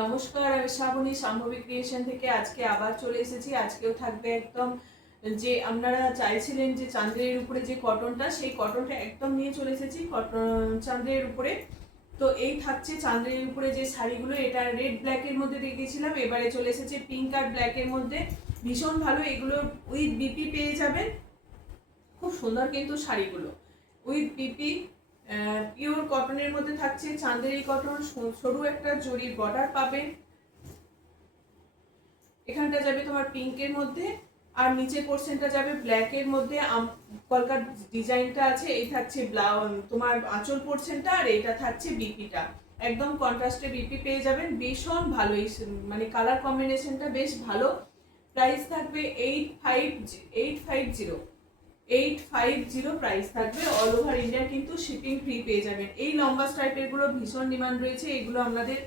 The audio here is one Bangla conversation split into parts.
নমস্কার, আমি শ্রাবণী শাম্ভবী ক্রিয়েশন থেকে আজকে আবার চলে এসেছি। আজকেও থাকবে একদম যে আপনারা চাইছিলেন যে চাঁদের উপরে যে কটনটা, সেই কটনটা একদম নিয়ে চলে এসেছি কটন চাঁদের উপরে। তো এই থাকছে চাঁদের উপরে যে শাড়িগুলো, এটা রেড ব্ল্যাকের মধ্যে দেখিয়েছিলাম, এবারে চলে এসেছে পিঙ্ক আর ব্ল্যাকের মধ্যে। ভীষণ ভালো, এগুলো উইথ বিপি পেয়ে যাবেন। খুব সুন্দর কিন্তু শাড়িগুলো উইথ বিপি, পিওর কটনের মধ্যে থাকছে। চাঁদেরি কটন, সরু একটা জরির বর্ডার পাবেন। এখানটা যাবে তোমার পিঙ্কের মধ্যে, আর নিচের পোর্শনটা যাবে ব্ল্যাকের মধ্যে। কলকার ডিজাইনটা আছে, এই থাকছে তোমার আঁচল পোর্শনটা, আর এটা থাকছে বিপিটা। একদম কন্ট্রাস্টে বিপি পেয়ে যাবেন। ভীষণ ভালো, মানে কালার কম্বিনেশনটা বেশ ভালো। প্রাইস থাকবে 850 প্রাইস থাকবে। অল ওভার ইন্ডিয়া কিন্তু শিপিং ফ্রি পেয়ে যাবেন। এই লম্বা স্ট্রাইপের গুলো ভীষণ ডিমান্ড রয়েছে, এগুলো আপনাদের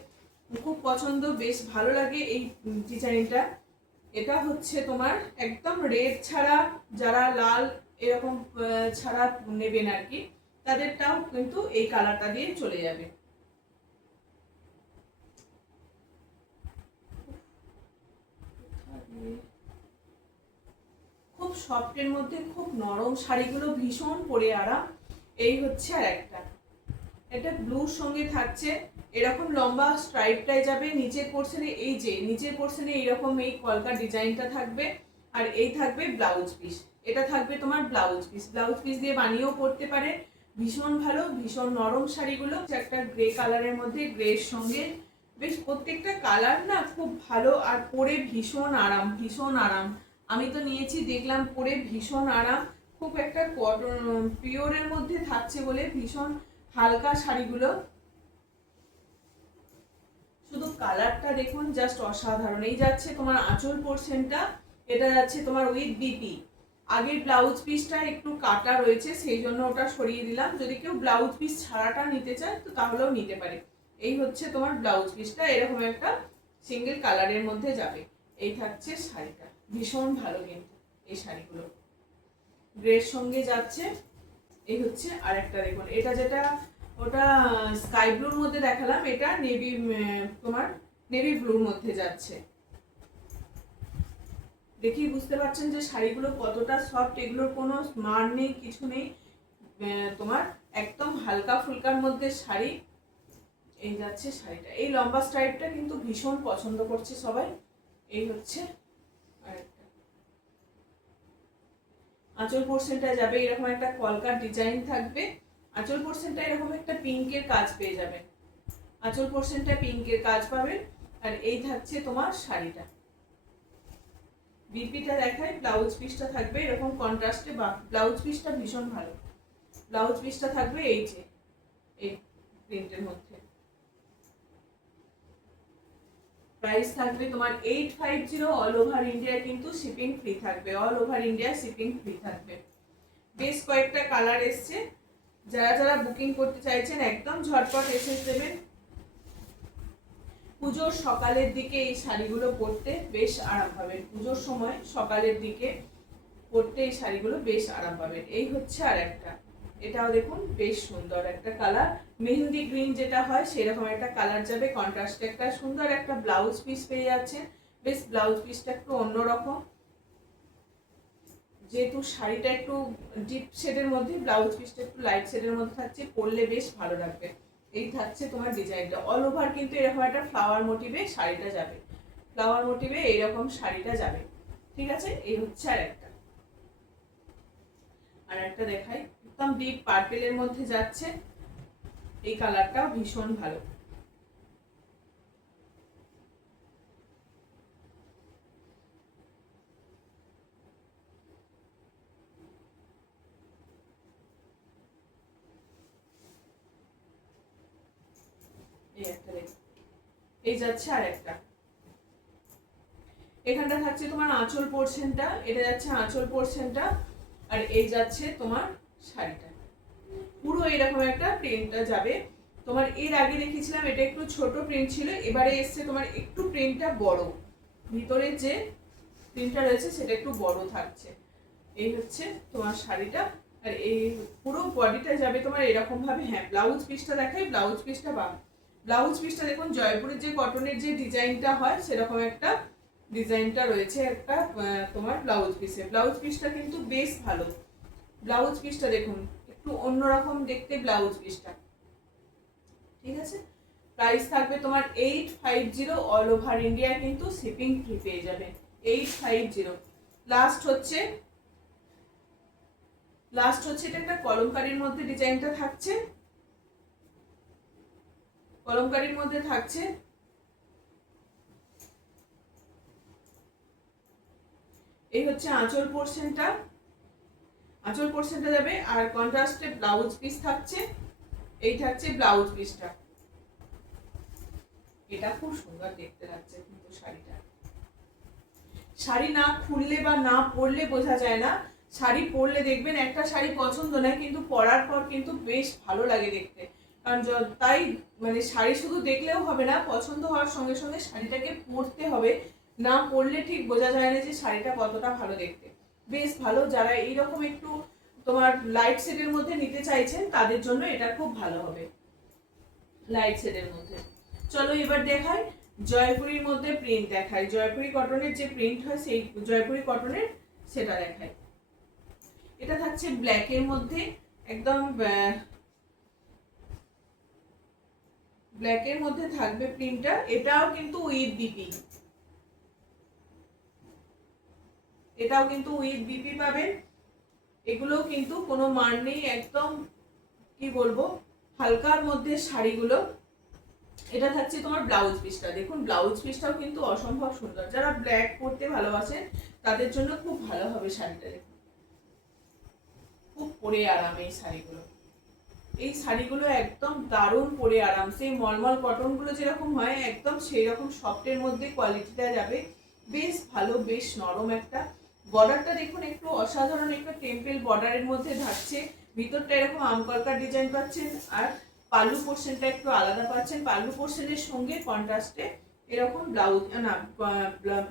খুব পছন্দ, বেশ ভালো লাগে এই ডিজাইনটা। এটা হচ্ছে তোমার একদম রেড ছাড়া, যারা লাল এরকম ছাড়া নেবেন আর কি, তাদেরটাও কিন্তু এই কালারটা দিয়ে চলে যাবে। খুব সফটের মধ্যে খুব নরম শাড়িগুলো ভীষণ পরে আরাম। এই হচ্ছে আর একটা, এটা ব্লুর সঙ্গে থাকছে, এরকম লম্বা স্ট্রাইপটাই যাবে। নিচের পোর্শনে এই যে নিচের পোর্শনে এইরকম এই কলকা ডিজাইনটা থাকবে, আর এই থাকবে ব্লাউজ পিস। এটা থাকবে তোমার ব্লাউজ পিস দিয়ে বানিয়েও পরতে পারে। ভীষণ ভালো, ভীষণ নরম শাড়িগুলো। একটা গ্রে কালারের মধ্যে, গ্রের সঙ্গে বেশ প্রত্যেকটা কালার না খুব ভালো, আর পরে ভীষণ আরাম, ভীষণ আরাম। আমি তো নিয়েছি, দেখলাম পরে ভীষণ আরাম। খুব একটা কটন পিওরের মধ্যে থাকছে বলে ভীষণ হালকা শাড়িগুলো। শুধু কালারটা দেখুন, জাস্ট অসাধারণ। এই যাচ্ছে তোমার আঁচল পোর্শনটা, এটা যাচ্ছে তোমার উইথ বিপি। আগের ব্লাউজ পিসটা একটু কাটা রয়েছে, সেই জন্য ওটা সরিয়ে দিলাম। যদি কেউ ব্লাউজ পিস ছাড়াটা নিতে চায় তো তাহলেও নিতে পারে। এই হচ্ছে তোমার ব্লাউজ পিসটা, এরকম একটা সিঙ্গেল কালারের মধ্যে যাবে। এই থাকছে শাড়িটা, ভীষণ ভালো কিন্তু এই শাড়িগুলো গ্রের সঙ্গে যাচ্ছে। এই হচ্ছে আরেকটা, দেখুন এটা যেটা ওটা স্কাই ব্লুর মধ্যে দেখালাম, এটা নেভি, তোমার নেভি ব্লুর মধ্যে যাচ্ছে। দেখি বুঝতে পারছেন যে শাড়িগুলো কতটা সফট, এগুলোর কোনো মার নেই, কিছু নেই। তোমার একদম হালকা ফুলকার মধ্যে শাড়ি। এই যাচ্ছে শাড়িটা, এই লম্বা স্ট্রাইপটা কিন্তু ভীষণ পছন্দ করছে সবাই। এই হচ্ছে আরেকটা, আঁচল পোর্শনটা যাবে এরকম একটা কলকার ডিজাইন থাকবে। আঁচল পোর্শনটা এরকম একটা পিঙ্কের কাজ পেয়ে যাবেন, আঁচল পোর্শনটা পিঙ্কের কাজ পাবেন। আর এই থাকছে তোমার শাড়িটা। বিপিটা দেখাই, ব্লাউজ পিসটা থাকবে এরকম কন্ট্রাস্টে, বা ব্লাউজ পিসটা ভীষণ ভালো। ব্লাউজ পিসটা থাকবে এই যে এই প্রিন্টের মধ্যে। প্রাইস থাকবে তোমার 850। অল ওভার ইন্ডিয়া কিন্তু শিপিং ফ্রি থাকবে, all over India shipping free থাকবে। বেশ কয়েকটা কালার এসছে, যারা যারা বুকিং করতে চাইছেন একদম ঝটপট এসে দেবেন। পুজোর সকালের দিকে এই শাড়িগুলো পরতে বেশ আরাম পাবেন, পুজোর সময় সকালের দিকে পরতে এই শাড়িগুলো বেশ আরাম পাবেন। এই হচ্ছে আর একটা, এটাও দেখুন বেশ সুন্দর একটা কালার, মেহেন্দি গ্রিন যেটা হয় সেরকম একটা কালার যাবে। কন্ট্রাস্টে একটা সুন্দর একটা ব্লাউজ পিস পেয়ে যাচ্ছে। বেশ ব্লাউজ পিসটা একটু অন্যরকম, যেহেতু শাড়িটা একটু ডিপ শেডের মধ্যে, ব্লাউজ পিসটা একটু লাইট শেডের মধ্যে থাকছে, পরলে বেশ ভালো লাগবে। এই থাকছে তোমার ডিজাইনটা। অল ওভার কিন্তু এরকম একটা ফ্লাওয়ার মোটিভে শাড়িটা যাবে, ফ্লাওয়ার মোটিভে এইরকম শাড়িটা যাবে। ঠিক আছে, এই হচ্ছে আর একটা দেখাই, একদম ডিপ পার্পেলের মধ্যে যাচ্ছে। এই কালারটাও ভীষণ ভালো। এই একটা দেখ, এই যাচ্ছে আর একটা, এখানটা থাকছে তোমার আঁচল পোর্শনটা, এটা যাচ্ছে আঁচল পোর্শনটা, আর এই যাচ্ছে তোমার শাড়িটা। পুরো এরকম একটা প্রিন্টটা যাবে। তোমার এর আগে দেখেছিলাম এটা একটু ছোট প্রিন্ট ছিল, এবারে এসছে তোমার একটু প্রিন্টটা বড়, ভিতরে যে প্রিন্টটা রয়েছে সেটা একটু বড় থাকছে। এই হচ্ছে তোমার শাড়িটা, আর এই পুরো বডিটা যাবে তোমার এরকম ভাবে। হ্যাঁ, ব্লাউজ পিসটা দেখাই, ব্লাউজ পিসটা ব্লাউজ পিসটা দেখুন জয়পুরের যে কটনের যে ডিজাইনটা হয় সেরকম একটা ডিজাইনটা রয়েছে একটা তোমার ব্লাউজ পিসে। ব্লাউজ পিসটা কিন্তু বেশ ভালো। ব্লাউজ পিসটা দেখুন একটু অন্যরকম দেখতে ব্লাউজ পিসটা, ঠিক আছে। প্রাইস থাকবে তোমার 850, অল ওভার ইন্ডিয়া কিন্তু শিপিং ফ্রি পেয়ে যাবে 850। লাস্ট হচ্ছে এটা একটা কলমকারীর মধ্যে ডিজাইনটা থাকছে, কলমকারীর মধ্যে থাকছে। এই হচ্ছে আঁচল পোরশনটা, আঁচল পোরশনটা যাবে আর কন্ট্রাস্টে ব্লাউজ পিস থাকছে। এই থাকছে ব্লাউজ পিসটা, এটা খুব সুন্দর দেখতে লাগছে কিন্তু শাড়িটা। শাড়ি না খুললে বা না পরলে বোঝা যায় না, শাড়ি পরলে দেখবেন একটা শাড়ি পছন্দ নয় কিন্তু পরার পর কিন্তু বেশ ভালো লাগে দেখতে। কারণ তাই মানে শাড়ি শুধু দেখলেও হবে না, পছন্দ হওয়ার সঙ্গে সঙ্গে শাড়িটাকে পরতে হবে, না পরলে ঠিক বোঝা যায় না যে শাড়িটা কতটা ভালো দেখতে। বেশ ভালো, যারা এইরকম একটু তোমার লাইট শেডের মধ্যে নিতে চাইছেন তাদের জন্য এটা খুব ভালো হবে, লাইট শেডের মধ্যে। চলো এবার দেখাই জয়পুরীর মধ্যে প্রিন্ট দেখাই, জয়পুরি কটনের যে প্রিন্ট হয় সেই জয়পুরি কটনের সেটা দেখাই। এটা থাকছে ব্ল্যাকের মধ্যে, একদম ব্ল্যাকের মধ্যে থাকবে প্রিন্টটা। এটাও কিন্তু উইথ বিপি, এটাও কিন্তু উইথ বিপি পাবেন। এগুলো কিন্তু কোনো মান নেই, একদম কি বলবো হালকার মধ্যে শাড়িগুলো। এটা থাকছে তোমার ব্লাউজ পিসটা, দেখুন ব্লাউজ পিসটাও কিন্তু অসম্ভব সুন্দর। যারা ব্ল্যাক পরতে ভালোবাসেন তাদের জন্য খুব ভালো হবে শাড়িটা। দেখুন খুব পরে আরাম এই শাড়িগুলো, এই শাড়িগুলো একদম দারুণ পরে আরাম। সেই মলমল কটনগুলো যেরকম হয় একদম সেই রকম সফটের মধ্যে কোয়ালিটিটা যাবে, বেশ ভালো, বেশ নরম একটা। বর্ডারটা দেখুন একটু অসাধারণ একটা টেম্পল বর্ডারের মধ্যে থাকছে, ভিতরটা এরকম আমকলকার ডিজাইন পাচ্ছেন আর পাল্লু পোর্শনটা একটু আলাদা পাচ্ছেন। পাল্লু পোর্শনের সঙ্গে কন্ট্রাস্টে এরকম ব্লাউজ না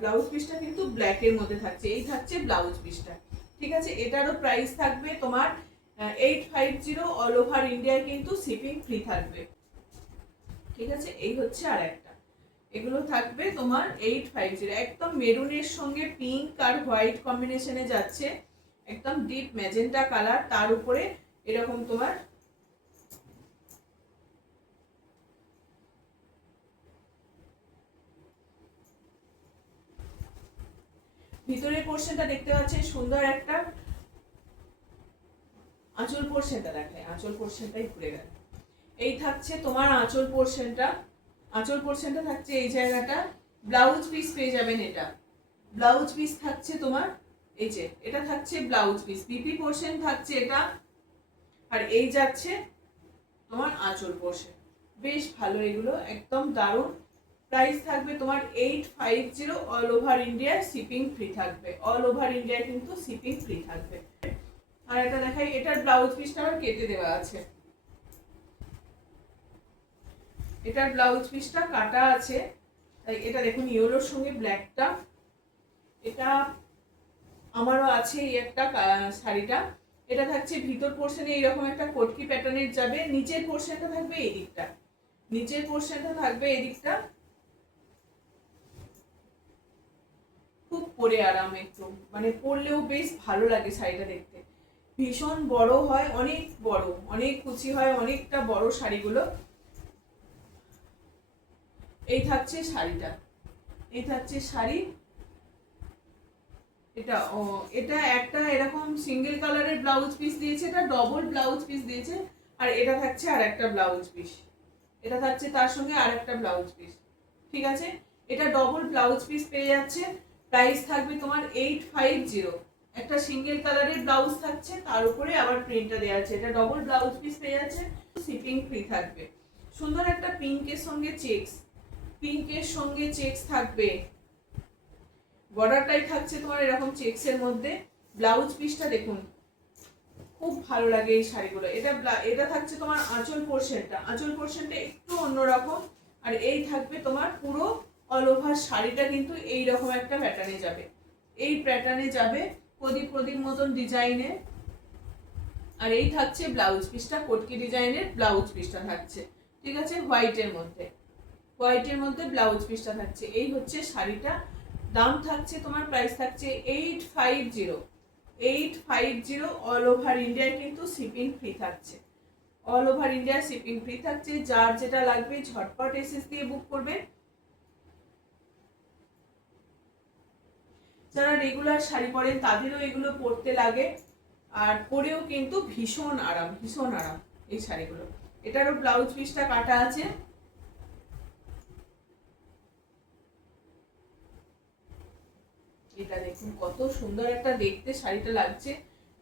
ব্লাউজ পিসটা কিন্তু ব্ল্যাকের মধ্যে থাকছে। এই থাকছে ব্লাউজ পিসটা, ঠিক আছে। এটারও প্রাইস থাকবে তোমার 850, অল ওভার ইন্ডিয়ায় কিন্তু শিপিং ফ্রি থাকবে, ঠিক আছে। এই হচ্ছে আর একটা, এগুলো থাকবে তোমার 850। একদম মেরুনের সঙ্গে পিঙ্ক আর হোয়াইট কম্বিনেশনে যাচ্ছে, একদম ডিপ ম্যাজেন্টা কালার, তার উপরে এরকম তোমার ভিতরের পোর্শনটা দেখতে পাচ্ছেন সুন্দর একটা। আঁচল পোর্শনটা দেখায়, আঁচল পোর্শনটাই ঘুরে গেল। এই থাকছে তোমার আঁচল পোর্শনটা, আঁচল পোর্শনটা থাকছে এই জায়গাটা। ব্লাউজ পিস পেয়ে যাবেন, এটা ব্লাউজ পিস থাকছে তোমার, এই যে এটা থাকছে ব্লাউজ পিস, বিপি পোর্শন থাকছে এটা, আর এই যাচ্ছে তোমার আঁচল পোর্শন। বেশ ভালো, এগুলো একদম দারুণ। প্রাইস থাকবে তোমার 850, all over India shipping free থাকবে, অল ওভার ইন্ডিয়া কিন্তু শিপিং ফ্রি থাকবে। আর এটা দেখাই, এটার ব্লাউজ পিসটাও কেটে দেওয়া আছে, এটার ব্লাউজ পিসটা কাটা আছে। তাই এটা দেখুন ইয়েলোর সঙ্গে ব্ল্যাকটা, এটা আমারও আছে এই একটা শাড়িটা। এটা থাকছে ভিতর পোর্শনে এইরকম একটা কটকি প্যাটার্নের যাবে, নিচের পোর্শনটা থাকবে এই দিকটা, নিচের পোর্শনটা থাকবে এই দিকটা। খুব পরে আরাম, একটু মানে পরলেও বেশ ভালো লাগে শাড়িটা দেখতে। ভীষণ বড় হয়, অনেক বড়, অনেক কুচি হয়, অনেকটা বড় শাড়িগুলো। এই থাকছে শাড়িটা, এই থাকছে শাড়ি। এটা একটা এরকম সিঙ্গেল কালারের ব্লাউজ পিস দিয়েছে, এটা ডবল ব্লাউজ পিস দিয়েছে। আর এটা থাকছে আর একটা ব্লাউজ পিস, এটা থাকছে তার সঙ্গে আর একটা ব্লাউজ পিস, ঠিক আছে। এটা ডবল ব্লাউজ পিস পেয়ে যাচ্ছে। প্রাইস থাকবে তোমার 850। একটা সিঙ্গেল কালারের ব্লাউজ থাকছে, তার উপরে আবার প্রিন্টটা দেওয়া আছে। এটা ডবল ব্লাউজ পিস পেয়ে যাচ্ছে, শিপিং ফ্রি থাকবে। সুন্দর একটা পিঙ্কের সঙ্গে চেকস, পিঙ্কের সঙ্গে চেকস থাকবে, বর্ডারটাই থাকছে তোমার এরকম চেকসের মধ্যে। ব্লাউজ পিসটা দেখুন খুব ভালো লাগে এই শাড়িগুলো। এটা থাকছে তোমার আঁচল পোর্শনটা, আঁচল পোর্শনটা একটু অন্যরকম। আর এই থাকবে তোমার পুরো অল ওভার শাড়িটা কিন্তু এই রকম একটা প্যাটার্নে যাবে, এই প্যাটার্নে যাবে প্রদীপ প্রদীপ মতন ডিজাইনে। আর এই থাকছে ব্লাউজ পিসটা, কটকি ডিজাইনের ব্লাউজ পিসটা থাকছে। ঠিক আছে, হোয়াইটের মধ্যে ব্লাউজ পিসটা থাকছে। এই হচ্ছে শাড়িটা, দাম থাকছে তোমার, প্রাইস থাকছে 850 অল ওভার ইন্ডিয়ায় কিন্তু শিপিং ফ্রি থাকছে। All over India shipping free থাকছে। যার যেটা লাগবে ঝটপট এসএস দিয়ে বুক করবে। যারা রেগুলার শাড়ি পরেন তাদেরও এগুলো পরতে লাগে, আর পরেও কিন্তু ভীষণ আরাম এই শাড়িগুলো। এটারও ব্লাউজ পিসটা কাটা আছে। এটা দেখুন কত সুন্দর একটা দেখতে শাড়িটা লাগছে,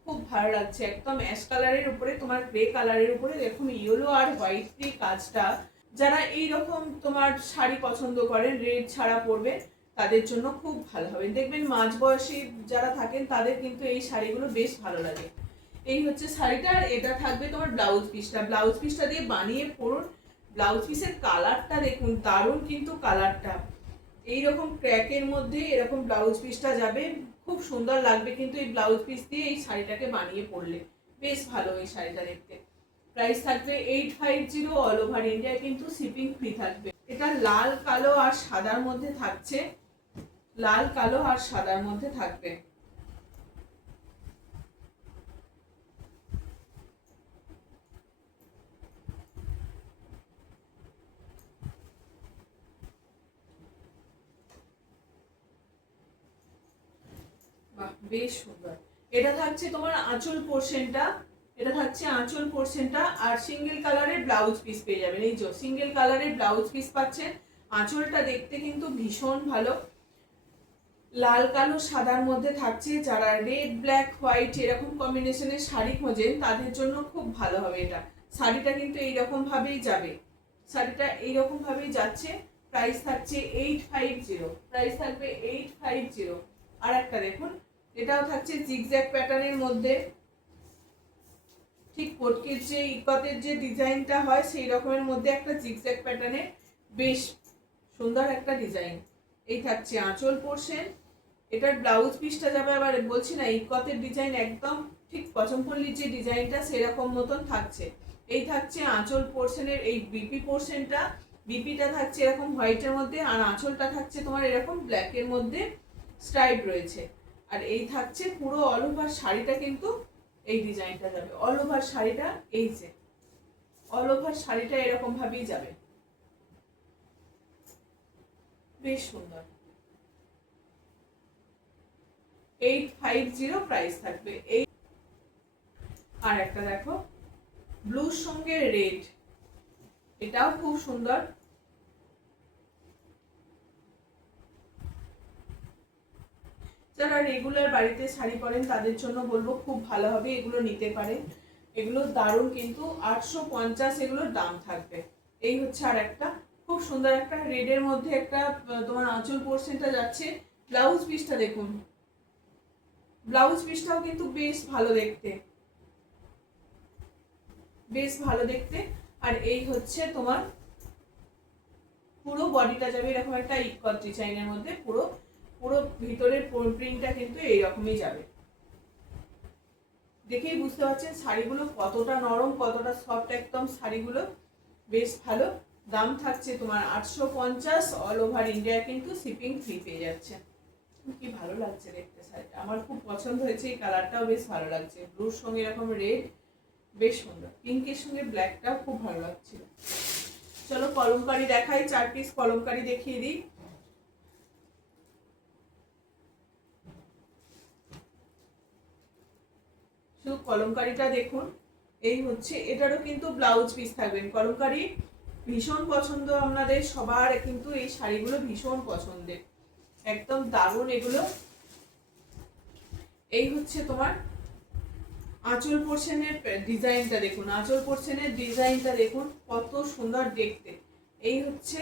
খুব ভালো লাগছে। একদম অ্যাশ কালারের উপরে তোমার গ্রে কালারের উপরে দেখুন ইয়েলো আর হোয়াইট দিয়ে কাজটা। যারা এই রকম তোমার শাড়ি পছন্দ করেন, রেড ছাড়া পরবে, তাদের জন্য খুব ভালো হবে। দেখবেন মাঝ বয়সী যারা থাকেন তাদের কিন্তু এই শাড়িগুলো বেশ ভালো লাগে। এই হচ্ছে শাড়িটা, আর এটা থাকবে তোমার ব্লাউজ পিসটা দিয়ে বানিয়ে পরুন। ব্লাউজ পিসের কালারটা দেখুন, দারুণ কিন্তু কালারটা। এইরকম ক্র্যাকের মধ্যে এরকম ব্লাউজ পিসটা যাবে, খুব সুন্দর লাগবে কিন্তু এই ব্লাউজ পিস দিয়ে এই শাড়িটাকে বানিয়ে পরলে। বেশ ভালো এই শাড়িটা দেখতে। প্রাইস থাকবে 850 অল ওভার ইন্ডিয়া, কিন্তু শিপিং ফ্রি থাকবে। এটা লাল কালো আর সাদার মধ্যে থাকছে, লাল কালো আর সাদার মধ্যে থাকবে। বাহ, বেশ সুন্দর। এটা থাকছে তোমার আঁচল পোরশনটা, আর সিঙ্গেল কালারের ব্লাউজ পিস পেয়ে যাবেন। এই যে সিঙ্গেল কালারের ব্লাউজ পিস পাচ্ছেন। আঁচলটা দেখতে কিন্তু ভীষণ ভালো, লাল কালো সাদার মধ্যে থাকছে। যারা রেড ব্ল্যাক হোয়াইট এরকম কম্বিনেশনের শাড়ি খোঁজেন তাদের জন্য খুব ভালো হবে এটা। শাড়িটা কিন্তু এইরকম ভাবেই যাবে, যাচ্ছে। প্রাইস থাকছে 850। আর একটা দেখুন, এটাও থাকছে জিগজ্যাগ প্যাটার্নের মধ্যে, ঠিক পটকির যে ইকতের যে ডিজাইনটা হয় সেই রকমের মধ্যে একটা জিগজ্যাগ প্যাটার্নের বেশ সুন্দর একটা ডিজাইন। এই থাকছে আঁচল পোরশন। এটার ব্লাউজ পিসটা যাবে, আবার বলছি না ইকতের ডিজাইন একদম ঠিক পচমপল্লির যে ডিজাইনটা সেরকম মতন থাকছে। এই থাকছে আঁচল পোরশনের এই বিপিটা থাকছে এরকম হোয়াইটের মধ্যে, আর আঁচলটা থাকছে তোমার এরকম ব্ল্যাকের মধ্যে স্ট্রাইপ রয়েছে। আর এই থাকছে পুরো অল ওভার শাড়িটা, কিন্তু এই ডিজাইনটা যাবে অল ওভার শাড়িটা। এই যে অল ওভার শাড়িটা এরকম ভাবেই যাবে, বেশ সুন্দর। 850 প্রাইস থাকবে। এই আর একটা দেখো ব্লুর সঙ্গে রেড, এটাও খুব সুন্দর। যারা রেগুলার বাড়িতে শাড়ি পরেন তাদের জন্য বলবো খুব ভালো হবে, এগুলো নিতে পারেন। এগুলো দারুণ কিন্তু 850 এগুলোর দাম থাকবে। এই হচ্ছে আর একটা খুব সুন্দর একটা রেডের মধ্যে একটা তোমার আঁচল পোরশনটা যাচ্ছে। ব্লাউজ পিসটা দেখুন, ব্লাউজ পিসটাও কিন্তু বেশ ভালো দেখতে। আর এই হচ্ছে তোমার পুরো বডিটা যাবে এরকম একটা ইকত ডিজাইনের মধ্যে, পুরো ভিতরের প্রিন্টটা কিন্তু এইরকমই যাবে। দেখেই বুঝতে পারছেন শাড়িগুলো কতটা নরম, কতটা সফট, একদম শাড়িগুলো বেশ ভালো। দাম থাকছে তোমার 850 অল ওভার ইন্ডিয়া, কিন্তু শিপিং ফ্রি পেয়ে যাচ্ছে। কি ভালো লাগছে দেখতে শাড়িটা, আমার খুব পছন্দ হয়েছে। এই কালারটাও বেশ ভালো লাগছে, ব্লুর সঙ্গে এরকম রেড বেশ সুন্দর, পিঙ্কের সঙ্গে ব্ল্যাকটাও খুব ভালো লাগছিল। চলো কলমকারি দেখাই, 4 পিস কলমকারি দেখিয়ে দিই। শুধু কলমকারিটা দেখুন, এই হচ্ছে, এটারও কিন্তু ব্লাউজ পিস থাকবেন। কলমকারি ভীষণ পছন্দ আপনাদের সবার, কিন্তু এই শাড়িগুলো ভীষণ পছন্দের, একদম দারুণ এগুলো। এই হচ্ছে তোমার আঁচল পোরশনের ডিজাইনটা দেখুন, কত সুন্দর দেখতে। এই হচ্ছে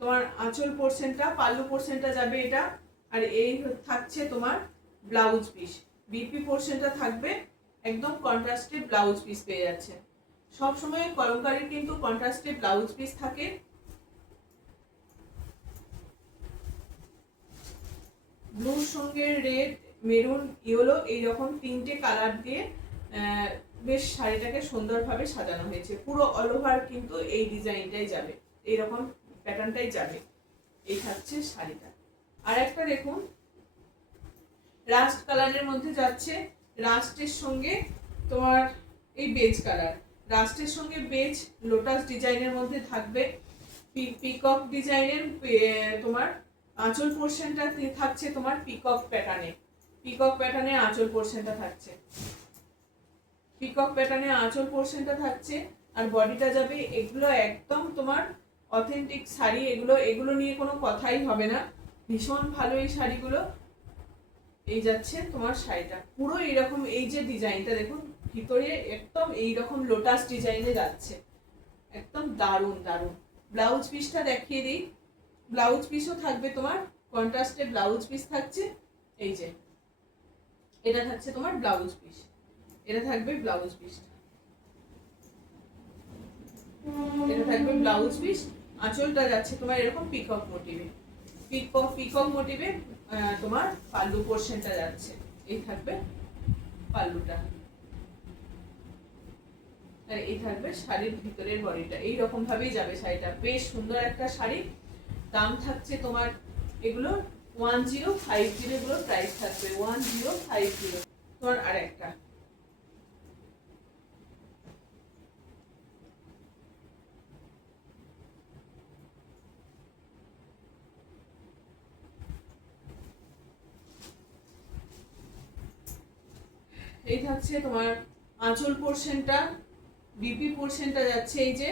তোমার আঁচল পোরশনটা, পাল্লু পোরশনটা যাবে এটা। আর এই থাকছে তোমার ব্লাউজ পিস, বিপি পোরশনটা থাকবে একদম কন্ট্রাস্টে ব্লাউজ পিস পেয়ে যাচ্ছে। সব সময় কলমকারীর কিন্তু কন্ট্রাস্টে ব্লাউজ পিস থাকে। ব্লুর সঙ্গে রেড, মেরুন, ইয়েলো এইরকম 3টে কালার দিয়ে বেশ শাড়িটাকে সুন্দরভাবে সাজানো হয়েছে। পুরো অল ওভার কিন্তু এই ডিজাইনটাই যাবে, এইরকম প্যাটার্নটাই যাবে। এই থাকছে শাড়িটা। আর একটা দেখুন রাস্ট কালারের মধ্যে যাচ্ছে, রাস্টের সঙ্গে তোমার এই বেজ কালার, রাস্টের সঙ্গে বেজ লোটাস ডিজাইনের মধ্যে থাকবে। পিকক ডিজাইনের তোমার আঁচল পোর্শনটা থাকছে তোমার পিকক প্যাটার্নে, পিকক প্যাটার্নে আঁচল পোর্শনটা থাকছে, পিকক প্যাটার্নে আঁচল পোর্শনটা থাকছে। আর বডিটা যাবে, এগুলো একদম তোমার অথেন্টিক শাড়ি, এগুলো নিয়ে কোনো কথাই হবে না, ভীষণ ভালো এই শাড়িগুলো। এই যাচ্ছে তোমার শাড়িটা পুরো এইরকম, এই যে ডিজাইনটা দেখুন ভিতরে একদম এইরকম লোটাস ডিজাইনে যাচ্ছে, একদম দারুণ দারুণ। ব্লাউজ পিসটা দেখিয়ে দিই, ব্লাউজ পিসও থাকবে তোমার কন্ট্রাস্টে, ব্লাউজ পিস থাকছে। এই যে এটা থাকছে তোমার ব্লাউজ পিস, এটা থাকবে ব্লাউজ পিসটা, এটা থাকবে ব্লাউজ পিস। আঁচলটা যাচ্ছে তোমার এরকম পিকক মোটিভে, পিকক মোটিভে তোমার পাল্লু পোর্শনটা যাচ্ছে। এই থাকবে পাল্লুটা, আর এই থাকবে শাড়ির ভিতরের বডিটা। এইরকম ভাবেই যাবে শাড়িটা, বেশ সুন্দর একটা শাড়ি। দাম থাকছে তোমার এগুলো 1050, এগুলো প্রাইস থাকবে 1050 তোমার। আর একটা এই থাকছে তোমার আঁচল পোর্শনটা, বিপি পোর্শনটা যাচ্ছে। এই যে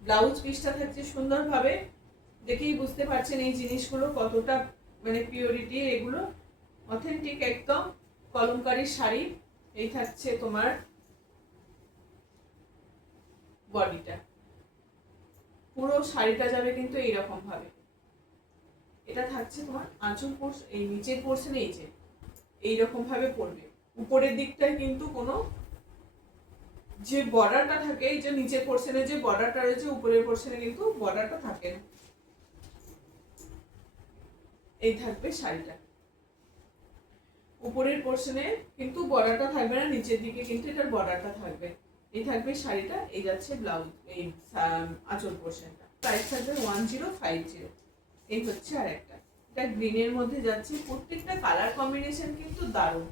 ব্লাউজ পিসটা থাকছে সুন্দরভাবে, দেখেই বুঝতে পারছেন এই জিনিসগুলো কতটা মানে পিওরিটি, এগুলো অথেন্টিক একদম কলমকারী শাড়ি। এই থাকছে তোমার বডিটা, পুরো শাড়িটা যাবে কিন্তু এইরকম ভাবে। এটা থাকছে তোমার আঁচল পোর্শন, এই নিচের পোর্শনে এই যে এইরকম ভাবে পড়বে। উপরের দিকটায় কিন্তু কোনো যে বর্ডারটা থাকে, এই যে নিচের পোর্শনে যে বর্ডারটা রয়েছে, উপরের পোর্শনে কিন্তু বর্ডারটা থাকে না। এই থাকবে শাড়িটা, উপরের পোর্শনে কিন্তু বর্ডারটা থাকবে না, নিচের দিকে কিন্তু এটার বর্ডারটা থাকবে। এই থাকবে শাড়িটা, এই যাচ্ছে ব্লাউজ, এই আঁচল পোর্শনটা। প্রাইস থাকবে 1050। এই হচ্ছে আর একটা, এটা গ্রিনের মধ্যে যাচ্ছে। প্রত্যেকটা কালার কম্বিনেশন কিন্তু দারুণ।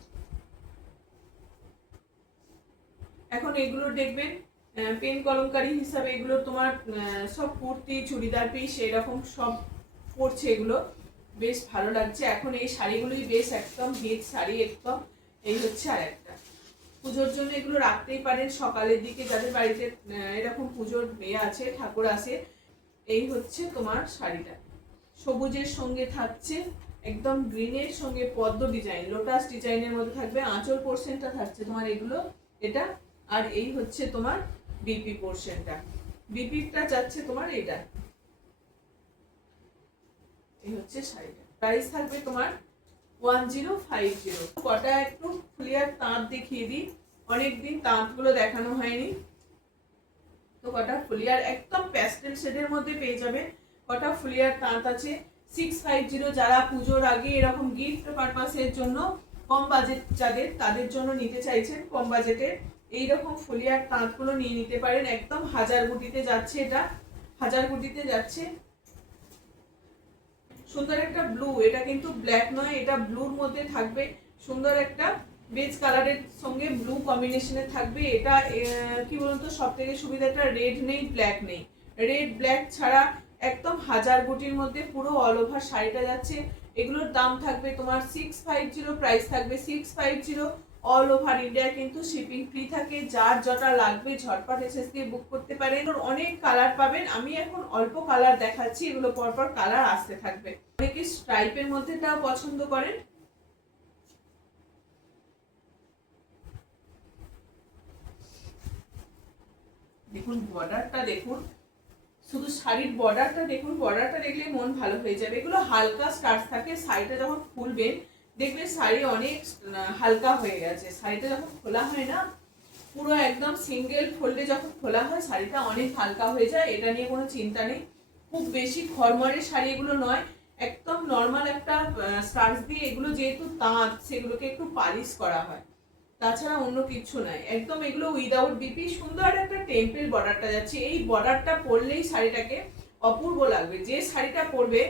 এখন এগুলো দেখবেন পেন কলমকারী হিসাবে এগুলো তোমার সব কুর্তি চুড়িদার পিস এরকম সব পরছে, এগুলো বেশ ভালো লাগছে। এখন এই শাড়িগুলোই বেশ একদম হিট শাড়ি একদম। এই হচ্ছে আর একটা, পুজোর জন্য এগুলো রাখতেই পারেন সকালের দিকে, যাদের বাড়িতে এরকম পুজোর মেয়ে আছে, ঠাকুর আসে। এই হচ্ছে তোমার শাড়িটা, সবুজের সঙ্গে থাকছে একদম গ্রিনের সঙ্গে পদ্ম ডিজাইন, লোটাস ডিজাইনের মধ্যে থাকবে। আঁচল পোর্শনটা থাকছে তোমার এগুলো, এটা। আর এই হচ্ছে তোমার বিপি পোর্শনটা, বিপিটা যাচ্ছে তোমার এটা। এই হচ্ছে শাড়িটা, প্রাইস থাকবে তোমার 1050। কটা একটু ক্লিয়ার তাঁত দেখিয়ে দিই, অনেকদিন তাঁতগুলো দেখানো হয়নি, তো কটা ফুলিয়ার একদম প্যাস্টেল শেডের মধ্যে পেয়ে যাবে। কটা ফুলিয়ার তাঁত আছে 650, যারা পুজোর আগে এরকম গিফট পারপাসের জন্য কম বাজেট যাদের, তাদের জন্য নিতে চাইছেন কম বাজেটের, এইরকম ফুলিয়ার তাঁতগুলো নিয়ে নিতে পারেন। একদম হাজার গুটিতে যাচ্ছে, এটা হাজার গুটিতে যাচ্ছে। সুন্দর একটা ব্লু, এটা কিন্তু ব্ল্যাক নয়, এটা ব্লুর মধ্যে থাকবে। সুন্দর একটা বেজ কালারের সঙ্গে ব্লু কম্বিনেশনে থাকবে। এটা কি বলতো সব থেকে সুবিধাটা, রেড নেই ব্ল্যাক নেই, রেড ব্ল্যাক ছাড়া একদম হাজার গুটির মধ্যে পুরো অল ওভার শাড়িটা যাচ্ছে। এগুলোর দাম থাকবে তোমার 650, প্রাইস থাকবে 650। অল ওভার ইন্ডিয়া কিন্তু শিপিং ফ্রি থাকে। যার যটা লাগবে ঝটপট এসএস দিয়ে বুক করতে পারেন। অনেক কালার পাবেন, আমি এখন অল্প কালার দেখাচ্ছি, এগুলো পরপর কালার আসতে থাকবে। অনেকে স্ট্রাইপের মধ্যেটাও পছন্দ করেন। দেখুন বর্ডারটা দেখুন, শুধু শাড়ির বর্ডারটা দেখুন, বর্ডারটা দেখলে মন ভালো হয়ে যাবে। এগুলো হালকা স্টার্চ থাকে, শাড়িটা যখন খুলবেন দেখবে শাড়ি অনেক হালকা হয়ে গেছে। শাড়িটা যখন খোলা হয় না, পুরো একদম সিঙ্গেল ফোল্ডে যখন খোলা হয় শাড়িটা অনেক হালকা হয়ে যায়, এটা নিয়ে কোনো চিন্তা নেই। খুব বেশি খরমরের শাড়ি এগুলো নয়, একদম নর্মাল একটা স্টার্চ দিয়ে, এগুলো যেহেতু তাঁত সেগুলোকে একটু পালিশ করা হয়, তাছাড়া অন্য কিছু নাই, একদম এগুলো উইদাউট বিপি। সুন্দর একটা টেম্পল বর্ডারটা যাচ্ছে, এই বর্ডারটা পরলেই শাড়িটাকে অপূর্ব লাগবে। যে শাড়িটা পরবে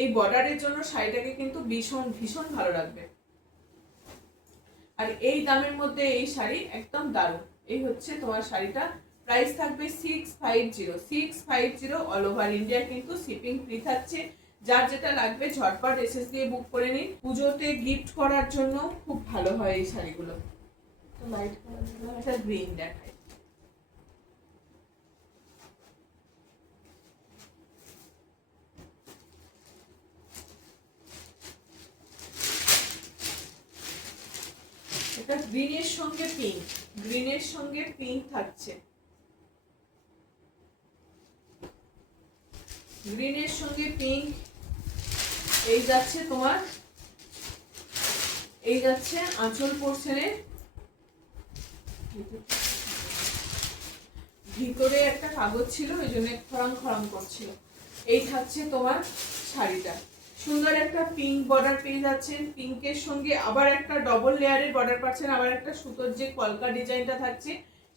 এই বর্ডারের জন্য শাড়িটাকে কিন্তু ভীষণ ভীষণ ভালো লাগবে। আর এই দামের মধ্যে এই শাড়ি একদম দারুণ। এই হচ্ছে তোমার শাড়িটা, প্রাইস থাকবে 650 অল ওভার ইন্ডিয়া, কিন্তু শিপিং ফ্রি থাকছে। যার যেটা লাগবে ঝটপট এসএস দিয়ে বুক করে নিন, পুজোতে গিফট করার জন্য খুব ভালো হয় এই শাড়িগুলো। তো লাইট কালার একটা গ্রিন দেখায়, এটা গ্রিনের সঙ্গে পিঙ্ক, গ্রিনের সঙ্গে পিঙ্ক থাকছে, গ্রিনের সঙ্গে পিঙ্ক। এই যাচ্ছে তোমার, এই যাচ্ছে আঁচল পোর্শনে, ভিতরে একটা কাগজ ছিল ওই জন্য খরং খরং করছিল। এই থাকছে তোমার শাড়িটা, সুন্দর একটা পিঙ্ক বর্ডার পেয়ে যাচ্ছেন, পিঙ্কের সঙ্গে আবার একটা ডবল লেয়ারের বর্ডার পাচ্ছেন, আবার একটা সুতোর যে কলকা ডিজাইনটা থাকছে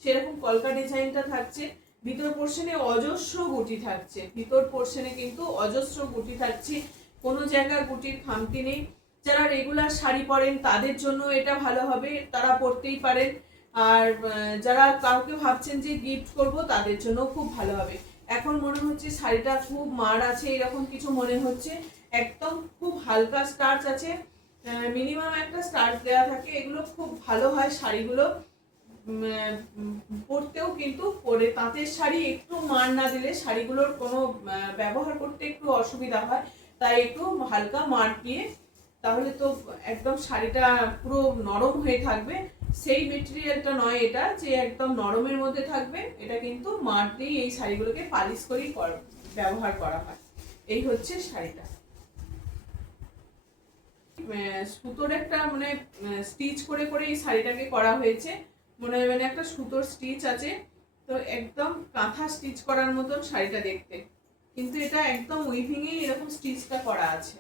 সেরকম কলকা ডিজাইনটা থাকছে। ভিতর পোর্শনে অজস্র গুটি থাকছে, ভিতর পোর্শনে কিন্তু অজস্র গুটি থাকছে, কোনো জায়গায় গুটির খামতি নেই। যারা রেগুলার শাড়ি পরেন তাদের জন্য এটা ভালো হবে, তারা পরতেই পারেন। আর যারা কাউকে ভাবছেন যে গিফট করব তাদের জন্য খুব ভালো হবে। এখন মনে হচ্ছে শাড়িটা খুব মার আছে এরকম কিছু মনে হচ্ছে, একদম খুব হালকা স্টার্চ আছে, মিনিমাম একটা স্টার্চ দেওয়া থাকে। এগুলো খুব ভালো হয় শাড়িগুলো, পরতেও কিন্তু পরে তাঁতের শাড়ি একটু মার না দিলে শাড়িগুলোর কোনো ব্যবহার করতে একটু অসুবিধা হয়, তাই একটু হালকা মার দিয়ে, তাহলে তো একদম শাড়িটা পুরো নরম হয়ে থাকবে। সেই মেটেরিয়ালটা নয় এটা যে একদম নরমের মধ্যে থাকবে, এটা কিন্তু মার দিয়ে এই শাড়িগুলোকে পালিশ করেই ব্যবহার করা হয়। এই হচ্ছে শাড়িটা, সুতোর একটা মানে স্টিচ করে করে এই শাড়িটাকে করা হয়েছে, মনে হয় মানে একটা সুতোর স্টিচ আছে, তো একদম কাঁথা স্টিচ করার মতন শাড়িটা দেখতে, কিন্তু এটা একদম উইভিং এ এরকম স্টিচটা করা আছে।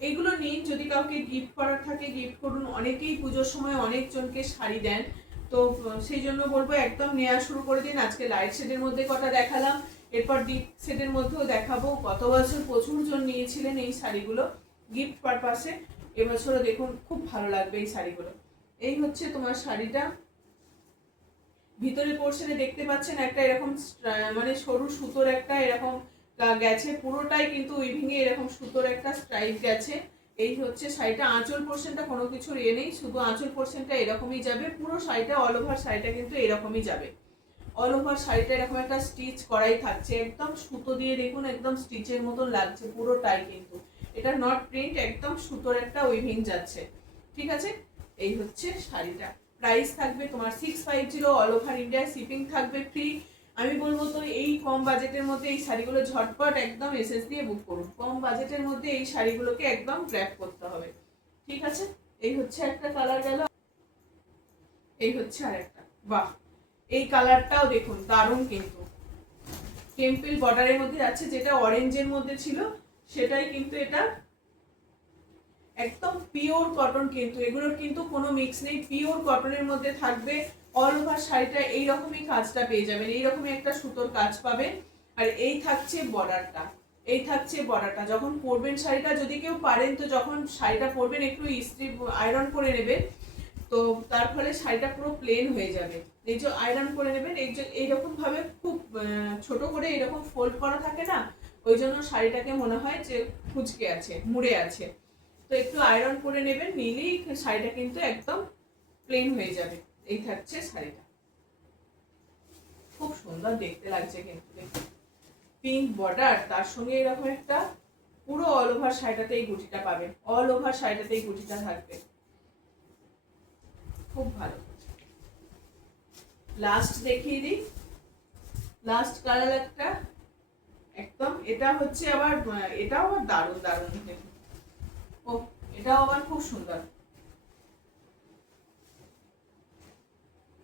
এইগুলো নিন, যদি কাউকে গিফট করার থাকে গিফট করুন। অনেকেই পুজোর সময় অনেকজনকে শাড়ি দেন, তো সেই জন্য বলবো একদম নেওয়া শুরু করে দিন। আজকে লাইট শেডের মধ্যে কটা দেখালাম, এরপর ডিপ শেডের মধ্যেও দেখাবো। গত বছর প্রচুর জন নিয়েছিলেন এই শাড়িগুলো গিফট পারপাসে, এবছরও দেখুন খুব ভালো লাগবে এই শাড়িগুলো। এই হচ্ছে তোমার শাড়িটা, ভিতরে পোর্শনে দেখতে পাচ্ছেন একটা এরকম মানে সরু সুতোর একটা এরকম গেছে, পুরোটাই কিন্তু উইভিং এ এরকম সুতোর একটা স্ট্রাইপ গেছে। এই হচ্ছে শাড়িটা, আঁচল পোর্শনটা কোনো কিছুর ইয়ে নেই, শুধু আঁচল পোর্শনটা এরকমই যাবে, পুরো শাড়িটা অল ওভার শাড়িটা কিন্তু এরকমই যাবে। অল ওভার শাড়িটা এরকম একটা স্টিচ করাই থাকছে, একদম সুতো দিয়ে দেখুন একদম স্টিচের মতন লাগছে পুরোটাই, কিন্তু এটা নট প্রিন্ট, একদম সুতোর একটা উইভিং যাচ্ছে। ঠিক আছে, এই হচ্ছে শাড়িটা, প্রাইস থাকবে তোমার 650 অল ওভার ইন্ডিয়া, শিপিং থাকবে ফ্রি। আমি বলবো তো এই কম বাজেটের মধ্যে এই শাড়িগুলো ঝটপট একদম এসএস দিয়ে বুক করুন, কম বাজেটের মধ্যে এই শাড়িগুলোকে একদম গ্র্যাব করতে হবে। ঠিক আছে, এই হচ্ছে একটা কালার গেল, এই হচ্ছে আরেকটা। বাহ, এই কালারটাও দেখুন দারুণ, কিন্তু টেম্পল বর্ডারের মধ্যে যাচ্ছে, যেটা অরেঞ্জের মধ্যে ছিল সেটাই কিন্তু এটা একদম পিওর কটন, কিন্তু এগুলোর কিন্তু কোনো মিক্স নেই, পিওর কটনের মধ্যে থাকবে। অল ওভার শাড়িটা এইরকমই কাজটা পেয়ে যাবেন, এইরকমই একটা সুতোর কাজ পাবেন। আর এই থাকছে বর্ডারটা, এই থাকছে বর্ডারটা। যখন পরবেন শাড়িটা, যদি কেউ পারেন তো যখন শাড়িটা পরবেন একটু ইস্ত্রি আয়রন করে নেবেন, তো তার ফলে শাড়িটা পুরো প্লেন হয়ে যাবে। এই যে আয়রন করে নেবেন, এই যে এইরকম ভাবে খুব ছোট করে এরকম ফোল্ড করা থাকে না, ওই জন্য শাড়িটাকে মনে হয় যে কুঁচকে আছে, মুড়ে আছে। তো একটু আয়রন করে নেবেন, নিলেই শাড়িটা কিন্তু একদম প্লেন হয়ে যাবে। এই থাকছে শাড়িটা, খুব সুন্দর দেখতে লাগছে কিন্তু, পিঙ্ক বর্ডার, তার সঙ্গে এরকম একটা পুরো অল ওভার শাড়িটাতে এই গুটিটা পাবেন, অল ওভার শাড়িটাতে এই গুটিটা থাকবে, খুব ভালো। লাস্ট দেখিয়ে দিই, লাস্ট কালার একটা একদম, এটা হচ্ছে আবার এটাও আবার দারুণ দারুণ দেখুন, ও এটাও আবার খুব সুন্দর।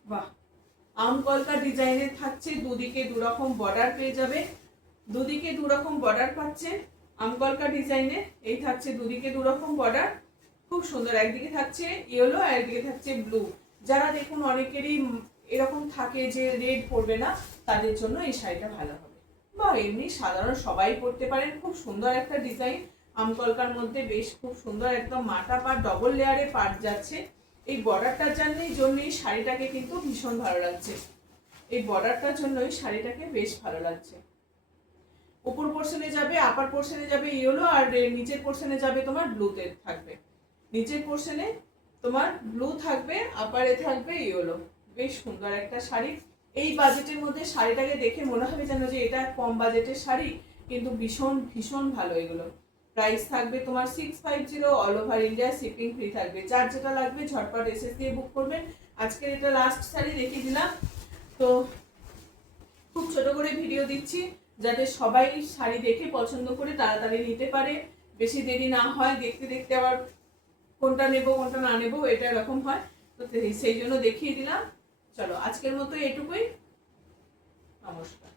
বাহ, আম কলকা ডিজাইনের থাকছে, দুদিকে দুরকম বর্ডার পেয়ে যাবে, দুদিকে দুরকম বর্ডার পাচ্ছে আম কলকা ডিজাইনের। এই থাকছে দুদিকে দুরকম বর্ডার, খুব সুন্দর, একদিকে থাকছে ইয়েলো আর একদিকে থাকছে ব্লু। যারা দেখুন অনেকেরই এরকম থাকে যে রেড পরবে না, তাদের জন্য এই শাড়িটা ভালো হবে। বা এমনি সাধারণ সবাই পরতে পারেন। খুব সুন্দর একটা ডিজাইন, আমকলকার মধ্যে বেশ খুব সুন্দর একদম মাটা পাট ডবল লেয়ারে পাট যাচ্ছে। এই বর্ডারটার জন্যই শাড়িটাকে কিন্তু ভীষণ ভালো লাগছে। এই বর্ডারটার জন্যই শাড়িটাকে বেশ ভালো লাগছে। উপর পোর্শনে যাবে, আপার পোর্শনে যাবে ইয়েলো, আর নিচের পোর্শনে যাবে তোমার ব্লুতে থাকবে। নিচের পোর্শনে তোমার ব্লু থাকবে, আপারে থাকবে ইয়েলো। বেশ সুন্দর একটা শাড়ি। এই বাজেটের মধ্যে শাড়িটাকে দেখে মনে হবে যেন যে এটা কম বাজেটের শাড়ি, কিন্তু ভীষণ ভীষণ ভালো এগুলো। প্রাইস থাকবে তোমার 650, all over India shipping free থাকবে। যার যেটা লাগবে ঝটপট এসএস দিয়ে বুক করবেন। আজকের এটা লাস্ট শাড়ি দেখিয়ে দিলাম। তো খুব ছোট করে ভিডিও দিচ্ছি যাতে সবাই শাড়ি দেখে পছন্দ করে তাড়াতাড়ি নিতে পারে, বেশি দেরি না হয়। দেখতে দেখতে আবার কোনটা নেব কোনটা না নেব এটা এরকম হয়, তো সেই জন্য দেখিয়ে দিলাম। চলো আজকের মতো এটুকুই, নমস্কার।